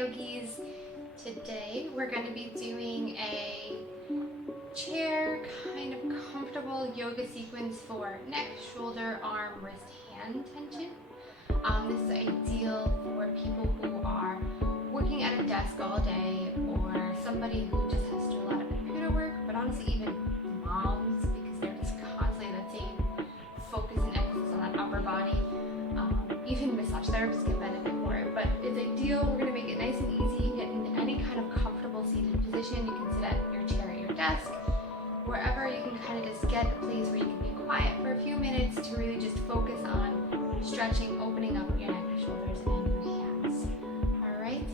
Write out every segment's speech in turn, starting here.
yogis. Today we're going to be doing a chair kind of comfortable yoga sequence for neck, shoulder, arm, wrist, hand tension. This is ideal for people who are working at a desk all day, or somebody who just has to do a lot of computer work, but honestly even moms, because they're just constantly, let's say, focus and emphasis on that upper body. Even massage therapists can benefit for it, but it's ideal. We're going to make it nice and easy. Get into any kind of comfortable seated position. You can sit at your chair at your desk, wherever you can kind of just get a place where you can be quiet for a few minutes to really just focus on stretching, opening up your neck, shoulders, and your hands. All right,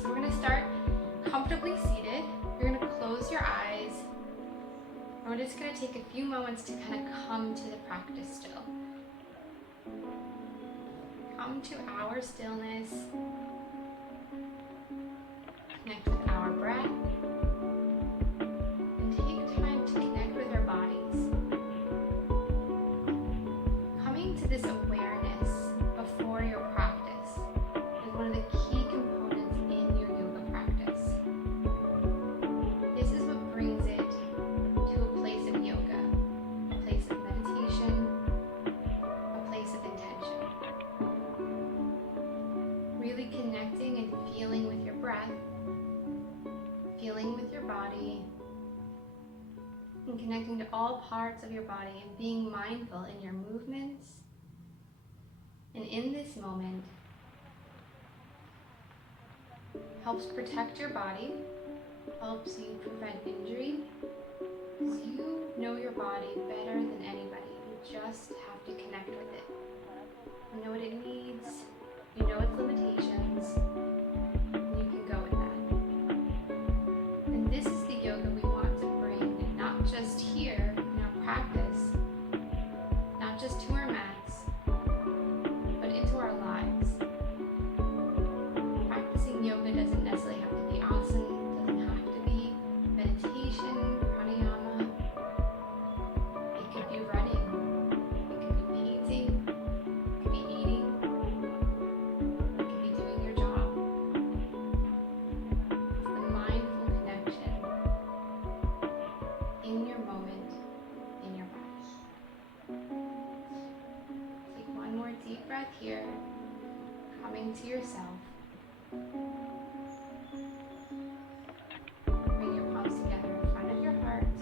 so we're going to start comfortably seated. You're going to close your eyes, and we're just going to take a few moments to kind of come to the practice still. Come to our stillness, connect with our breath, and take time to connect with our bodies. Coming to this awareness before your practice is one of the key components in your yoga practice. This is what brings it to a place of yoga, a place of meditation, a place of intention. Really connecting and feeling with your breath, feeling with your body, and connecting to all parts of your body and being mindful in your movements. And in this moment, helps protect your body, helps you prevent injury, because you know your body better than anybody. You just have to connect with it. You know what it needs. You know its limitations, and you can go with that. And this is the yoga we want to bring, not just here in our practice, not just to our mats, but into our lives. Practicing yoga doesn't necessarily have to be asana, doesn't have to be meditation, pranayama. It could be running, it could be painting, it could be eating. Deep breath here, coming to yourself. Bring your palms together in front of your heart.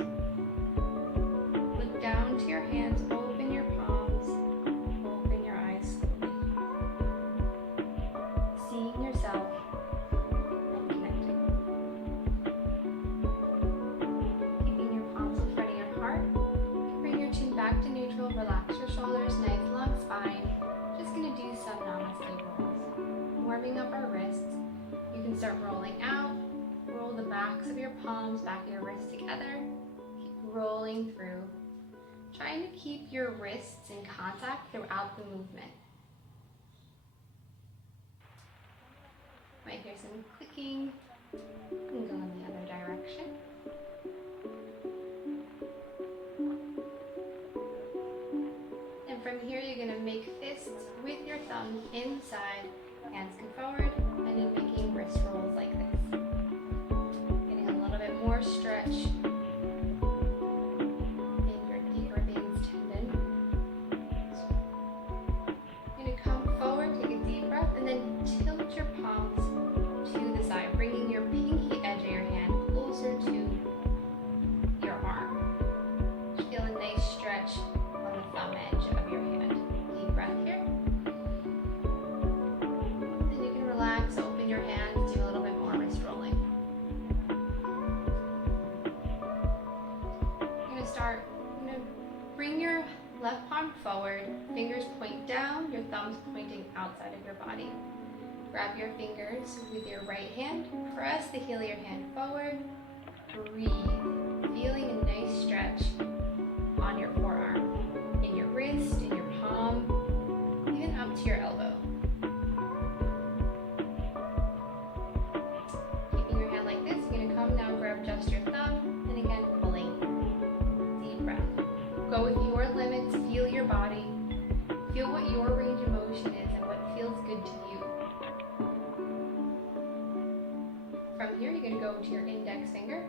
Look down to your hands, open your palms, open your eyes slowly. Seeing yourself and connecting. Keeping your palms in front of your heart. Bring your chin back to neutral, relax your shoulders, nice long spine. Just going to do some namaste rolls. Warming up our wrists. You can start rolling out. Roll the backs of your palms, back of your wrists together. Keep rolling through. Trying to keep your wrists in contact throughout the movement. Might hear some clicking. You can go in the other direction. From here, you're going to make fists with your thumbs inside, hands come forward, and then making wrist rolls like this. Getting a little bit more stretch in your deeper veins tendon. You're going to come forward, take a deep breath, and then tilt your palms to the side, bringing your pinky edge of your hand closer to your arm. Just feel a nice stretch on the thumb edge of your hand. Deep breath here. Then you can relax, open your hands, do a little bit more wrist rolling. You're going to bring your left palm forward, fingers point down, your thumbs pointing outside of your body. Grab your fingers with your right hand, press the heel of your hand forward, breathe, feeling a nice stretch on your forearm, in your wrist, in your palm, even up to your elbow. Keeping your hand like this, you're going to come down, grab just your thumb, and again pulling. Deep breath. Go with your limits, feel your body, feel what your range of motion is and what feels good to you. go to your index finger.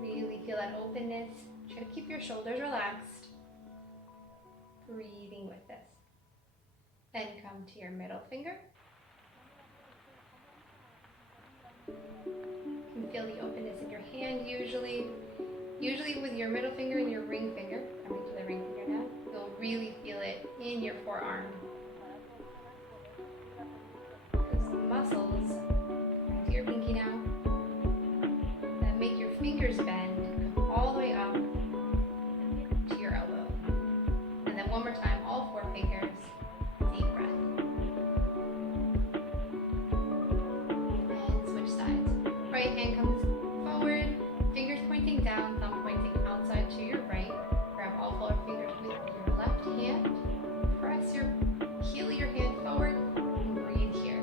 Really feel that openness. Try to keep your shoulders relaxed. Breathing with this. Then come to your middle finger. You can feel the openness in your hand usually. Usually with your middle finger and your ring finger, coming to the ring finger now, you'll really feel it in your forearm. Those muscles, to your pinky now, that make your fingers bend, come all the way up to your elbow. And then one more time, all 4 fingers, deep breath. And switch sides. Right hand comes forward, fingers pointing down, thumb pointing outside to your right. Grab all 4 fingers with your left hand. Press your heel of your hand forward and breathe here.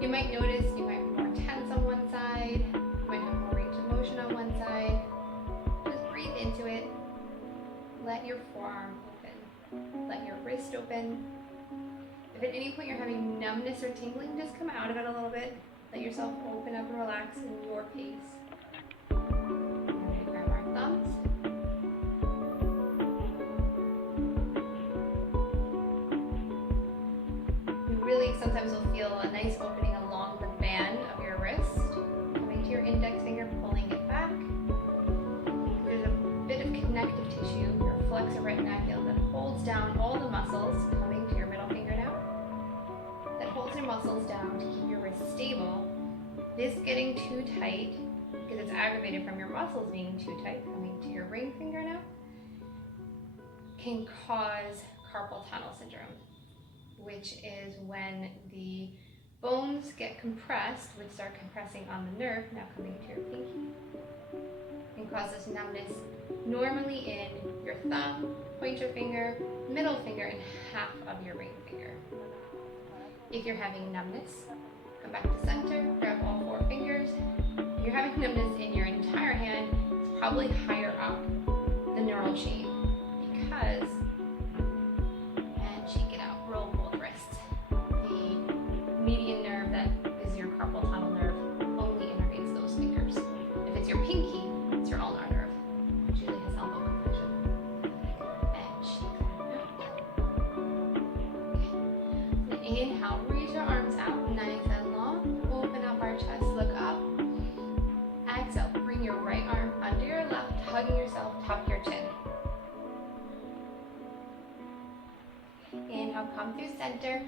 You might notice you might be more tense on one side. You might have more range of motion on one side. Just breathe into it. Let your forearm open. Let your wrist open. If at any point you're having numbness or tingling, just come out of it a little bit. Let yourself open up and relax in your pace. We're going to grab our thumbs. You really sometimes will feel a nice opening along the band of your wrist. Coming to your index finger, pulling it back. There's a bit of connective tissue, your flexor retinaculum, that holds down all the muscles. Coming to your middle finger now. That holds your muscles down to keep your wrist stable. This getting too tight, because it's aggravated from your muscles being too tight, coming to your ring finger now, can cause carpal tunnel syndrome, which is when the bones get compressed, which start compressing on the nerve, now coming to your pinky, and causes numbness normally in your thumb, pointer finger, middle finger, and half of your ring finger. If you're having numbness, come back to center, grab all 4 fingers. If you're having numbness in your entire hand, it's probably higher up the neural chain because, and shake it out, roll both wrists. The median nerve that is your carpal tunnel nerve only innervates those fingers. If it's your pinky, it's your ulnar nerve, which usually has elbow compression. And shake that out. Okay. Inhale, reach your arms out, nice and long. Open up our chest, look up. Exhale, bring your right arm under your left, hugging yourself, tuck your chin. Inhale, come through center.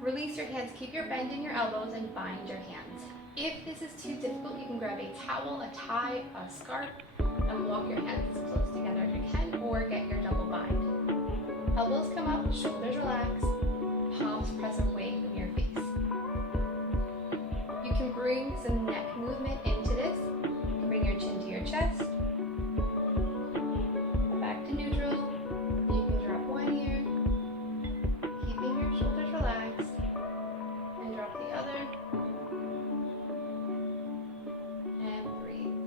Release your hands, keep your bend in your elbows and bind your hands. If this is too difficult, you can grab a towel, a tie, a scarf, and walk your hands as close together as you can, or get your double bind. Elbows come up, shoulders relax, palms press away from your face. You can bring some neck movement into this. Bring your chin to your chest. Back to neutral. You can drop one ear, keeping your shoulders relaxed, and drop the other. And breathe.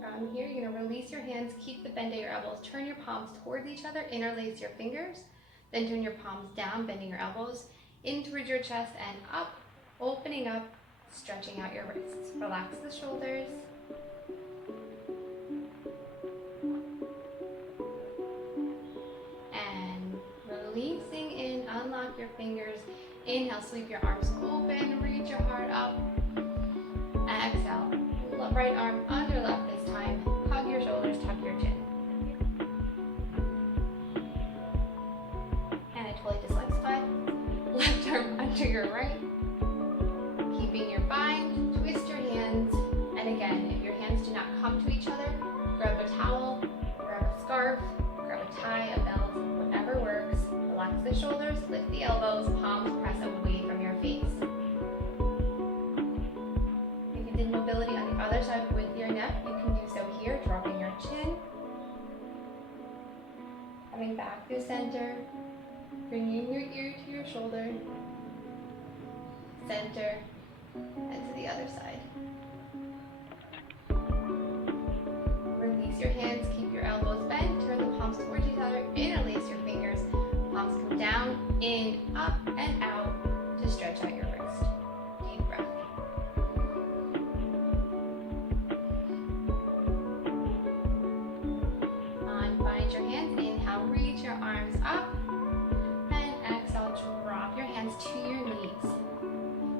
From here, you're going to release your hands, keep the bend at your elbows. Turn your palms towards each other, interlace your fingers. Then turn your palms down, bending your elbows in towards your chest and up, opening up, stretching out your wrists. Relax the shoulders. And releasing in, unlock your fingers. Inhale, sweep your arms open, reach your heart up. Exhale, right arm under left this time. Hug your shoulders, tuck your chin. And I totally dislike squat. Left arm under your right. Keeping your bind, twist your hands. And again, if your hands do not come to each other, grab a towel, grab a scarf, grab a tie, a belt, whatever works. Relax the shoulders, lift the elbows, palms press away from your face. If you did mobility on the other side with your neck, you can do so here, dropping your chin. Coming back to center, bringing your ear to your shoulder, center, and to the other side. Release your hands, keep your elbows bent, turn the palms towards each other, interlace your fingers, palms come down, in, up, and out. to stretch out your wrist. Deep breath. Find your hands. Inhale, reach your arms up. And exhale, drop your hands to your knees.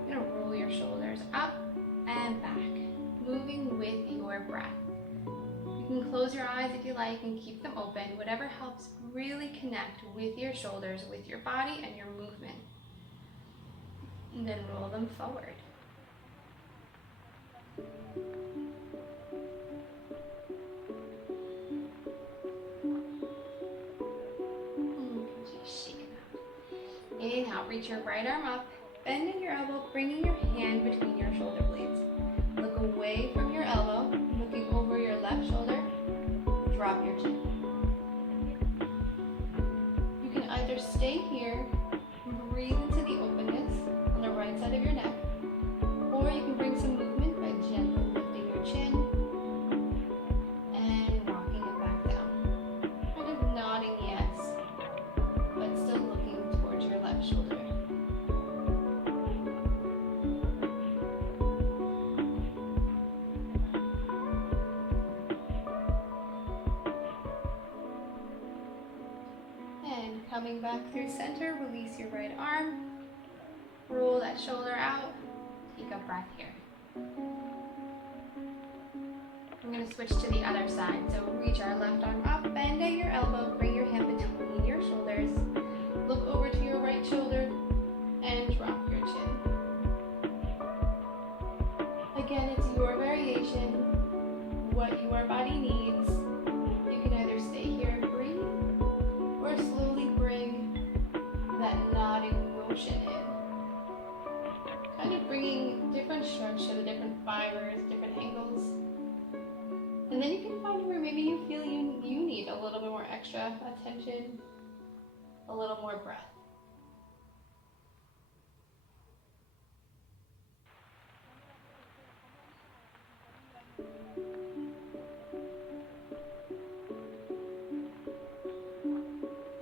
You're gonna roll your shoulders up and back, moving with your breath. You can close your eyes if you like and keep them open, whatever helps really connect with your shoulders, with your body and your movement. And then roll them forward. Just shake it out. Inhale, reach your right arm up, bending your elbow, bringing your hand between your shoulder blades. Look away from your elbow, looking over your left shoulder, drop your chin. You can either stay here, breathe into the openness on the right side of your neck, or you can bring some movement by gently lifting your chin and rocking it back down. Kind of nodding yes, but still looking towards your left shoulder. And coming back through center, release your right arm, roll that shoulder out, take a breath here. I'm going to switch to the other side. So reach our left arm up, bend at your elbow, bring your hand between your shoulders, look over to your right shoulder, and drop your chin. Again, it's your variation, what your body needs. You can either stay here and breathe, or slowly bring that nodding motion in. Kind of bringing different stretch to the different fibers, different angles. And then you can find where maybe you feel you need a little bit more extra attention, a little more breath.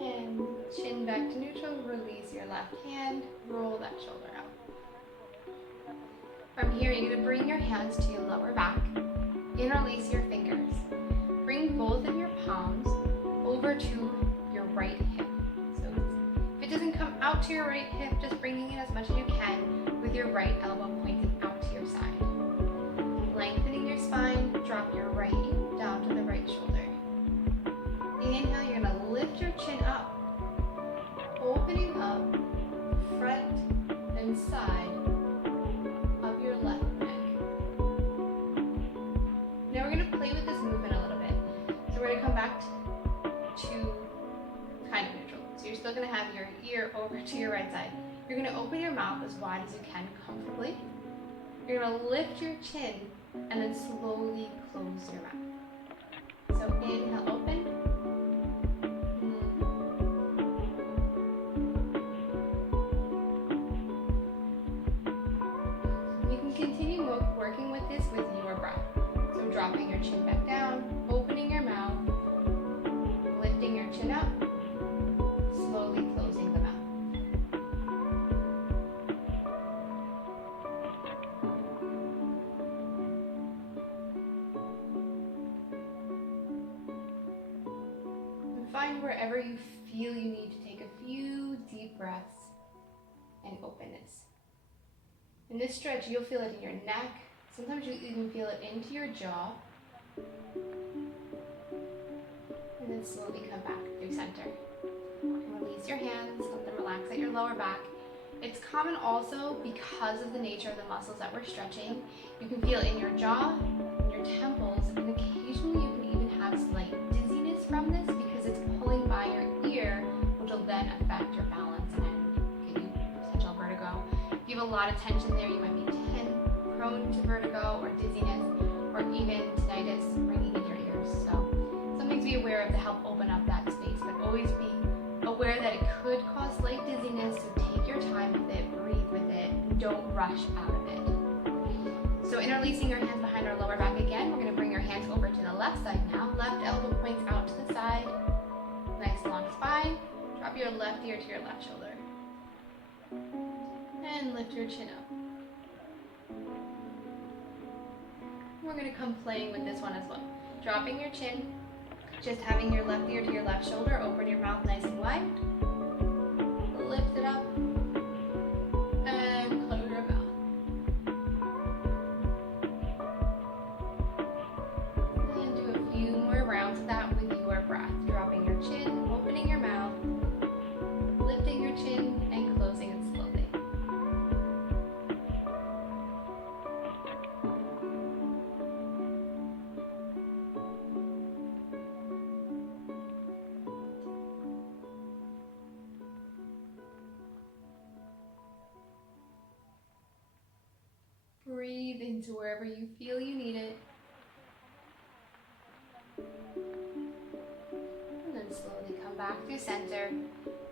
And chin back to neutral, release your left hand, roll that shoulder out. From here, you're going to bring your hands to your lower back, interlace your fingers. Bring both of your palms over to your right hip. So if it doesn't come out to your right hip, just bringing it as much as you can with your right elbow pointing out to your side. Lengthening your spine, drop your right knee down to the right shoulder. Inhale, you're going to lift your chin up, opening up front and side of your left neck. Now we're going to play with this movement a little bit. So we're going to come back to kind of neutral. So you're still going to have your ear over to your right side. You're going to open your mouth as wide as you can comfortably. You're going to lift your chin and then slowly close your mouth. So inhale, open. You can continue working with this with your breath. So dropping your chin back down, opening your mouth, lifting your chin up, slowly closing the mouth. And find wherever you feel you need to take a few deep breaths and openness. In this stretch, you'll feel it in your neck. Sometimes you even feel it into your jaw. And then slowly come back through center. And release your hands, let them relax at your lower back. It's common also because of the nature of the muscles that we're stretching. You can feel it in your jaw, in your temples, and occasionally you can even have slight dizziness from this because it's pulling by your ear, which will then affect your balance and give you potential vertigo. If you have a lot of tension there, you might be prone to vertigo or dizziness, or even tinnitus ringing in your ears. So something to be aware of to help open up that space, but always be aware that it could cause slight dizziness, so take your time with it, breathe with it, and don't rush out of it. So interlacing your hands behind our lower back again, we're going to bring your hands over to the left side now. Left elbow points out to the side, nice long spine. Drop your left ear to your left shoulder. And lift your chin up. We're going to come playing with this one as well. Dropping your chin, just having your left ear to your left shoulder, open your mouth nice and wide. Lift it up and close your mouth. And do a few more rounds of that with your breath. Dropping your chin, opening your mouth, lifting your chin, and closing it slowly. Breathe into wherever you feel you need it. And then slowly come back through center.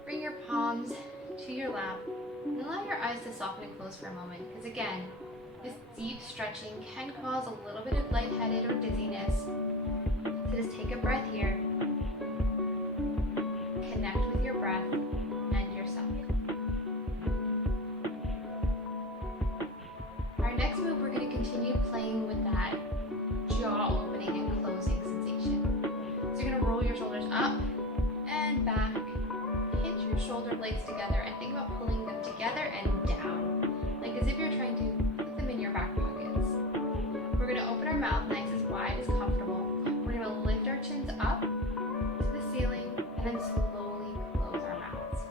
Bring your palms to your lap and allow your eyes to soften and close for a moment. Because again, this deep stretching can cause a little bit of lightheaded or dizziness. So just take a breath here. Connect with your breath and yourself. Our next move, we're going to continue playing with that jaw opening and closing sensation. So you're going to roll your shoulders up and back. Pinch your shoulder blades together and think about pulling them together and down, like as if you're trying to put them in your back pockets. We're going to open our mouth nice as wide as comfortable. We're going to lift our chins up to the ceiling and then slowly close our mouths.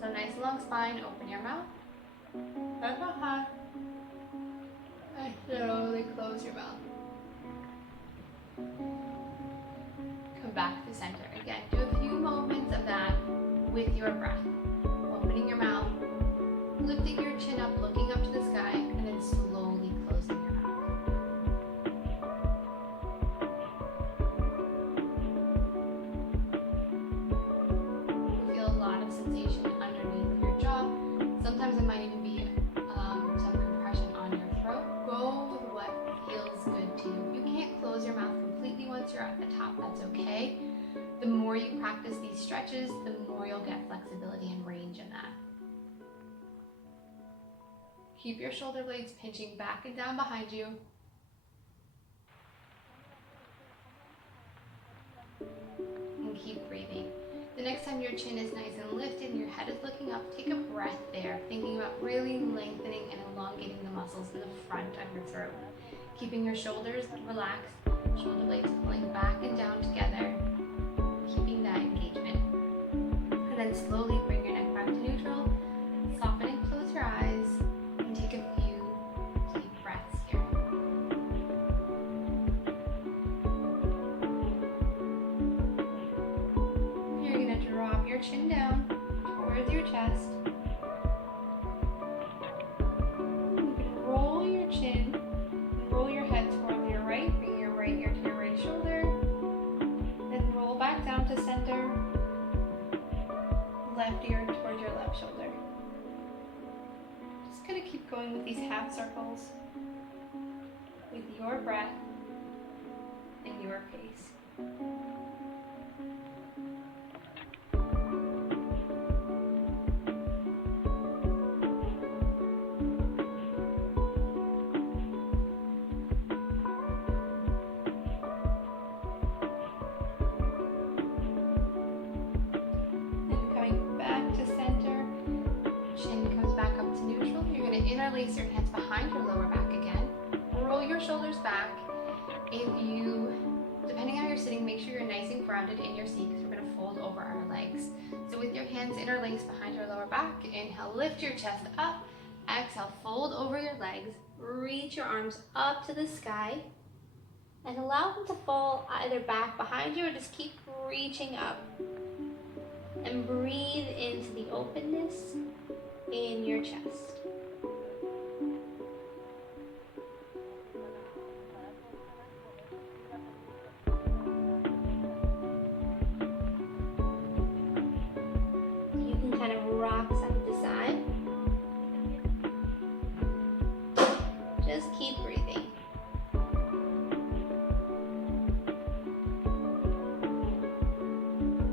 So nice long spine, open your mouth. And slowly close your mouth. Come back to center. Again, do a few moments of that with your breath. Opening your mouth, lifting your chin up, looking up to the sky, and then slowly closing your mouth. You feel a lot of sensation underneath your jaw. Sometimes it might even be some compression on your throat. Go with what feels good to you. If you can't close your mouth completely once you're at the top, that's okay. The more you practice these stretches, the more you'll get flexibility and range in that. Keep your shoulder blades pinching back and down behind you. And keep breathing. The next time your chin is nice and lifted and your head is looking up, take a breath there, thinking about really lengthening and elongating the muscles in the front of your throat. Keeping your shoulders relaxed, shoulder blades pulling back and down together, keeping that engagement. And then slowly bring your neck back to neutral, soften and close your eyes, and take a few deep breaths here. You're going to drop your chin down towards your chest. You can roll your chin and roll your head towards your right. Bring your right ear to your right shoulder. Then roll back down to center. Left ear towards your left shoulder. Just going to keep going with these half circles with your breath and your pace. Interlace your hands behind your lower back again. Roll your shoulders back. If you, depending on how you're sitting, make sure you're nice and grounded in your seat because we're going to fold over our legs. So with your hands interlaced behind your lower back, inhale, lift your chest up. Exhale, fold over your legs. Reach your arms up to the sky and allow them to fall either back behind you or just keep reaching up. And breathe into the openness in your chest. Rock side to side. Just keep breathing.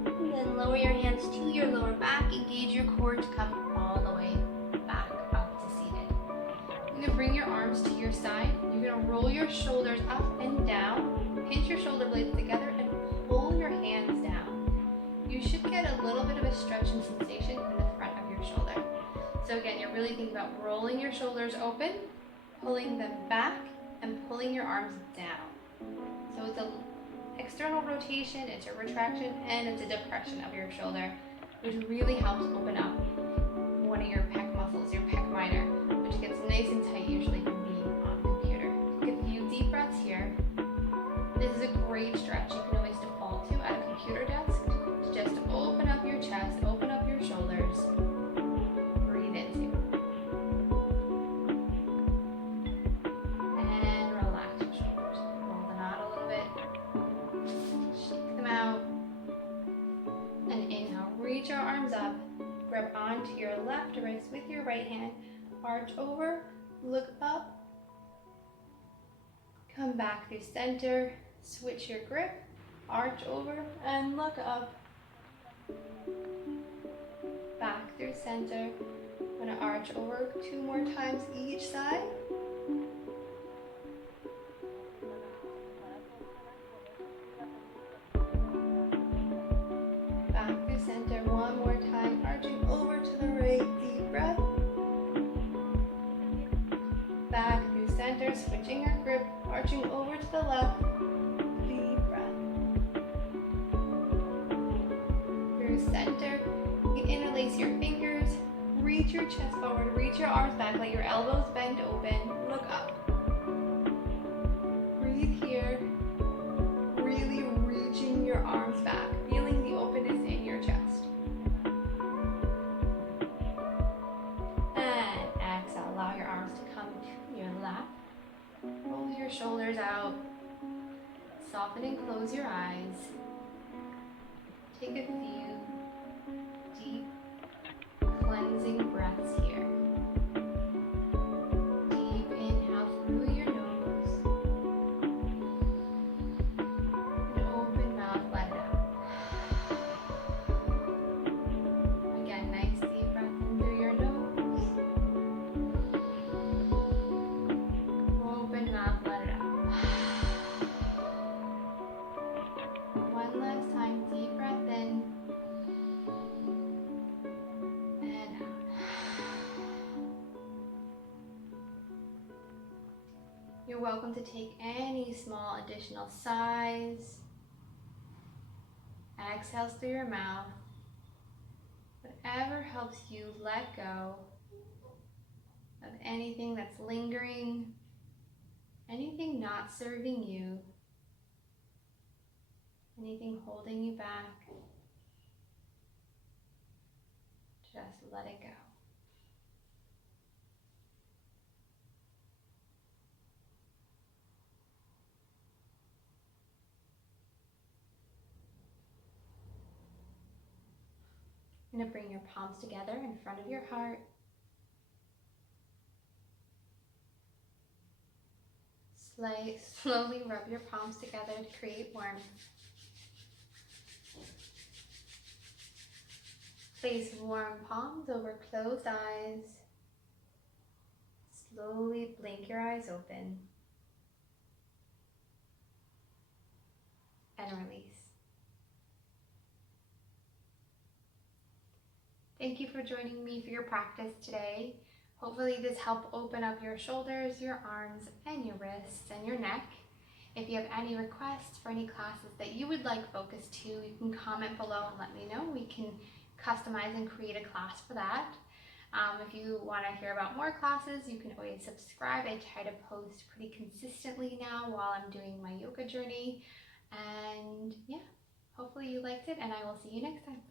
And then lower your hands to your lower back. Engage your core to come all the way back up. arms to your side. You're gonna roll your shoulders up and down, pinch your shoulder blades together, and pull your hands down. You should get a little bit of a stretching sensation in the front of your shoulder. So again, you're really thinking about rolling your shoulders open, pulling them back, and pulling your arms down. So it's an external rotation, it's a retraction, and it's a depression of your shoulder, which really helps open up one of your pec muscles, your pec minor, which gets nice and tight usually from being on the computer. Take a few deep breaths here. This is a great stretch you can always default to at a computer desk to just open up your chest, open up your shoulders, breathe into. And relax your shoulders. Roll them out a little bit. Shake them out. And inhale, reach your arms up. Grab onto your left wrist with your right hand. Arch over, look up. Come back through center. Switch your grip. Arch over and look up. Back through center. I'm going to arch over 2 more times each side. Back through center 1 more time. Arching over to the right. Deep breath. Back through center. Switching your grip. Arching over to the left. Deep breath. Through center. You can interlace your fingers. Reach your chest forward. Reach your arms back. Let your elbows bend open. Look up. Breathe here. Really reaching your arms back. Feeling the openness in your chest. And exhale. Allow your arms to come to your lap. Roll your shoulders out. Soften and close your eyes. Take a few deep cleansing breaths here. Deep inhale through your nose. And open mouth, let it out. Again, nice deep breath in through your nose. Open mouth, let it out. One last time, deep breath in. And out. You're welcome to take any small additional sighs, exhales through your mouth, whatever helps you let go of anything that's lingering, anything not serving you, anything holding you back. Just let it go. You're going to bring your palms together in front of your heart. Slowly rub your palms together to create warmth. Place warm palms over closed eyes. Slowly blink your eyes open. And release. Thank you for joining me for your practice today. Hopefully this helped open up your shoulders, your arms, and your wrists, and your neck. If you have any requests for any classes that you would like focus to, you can comment below and let me know. We can customize and create a class for that. If you want to hear about more classes, you can always subscribe. I try to post pretty consistently now while I'm doing my yoga journey. And yeah, hopefully you liked it, and I will see you next time.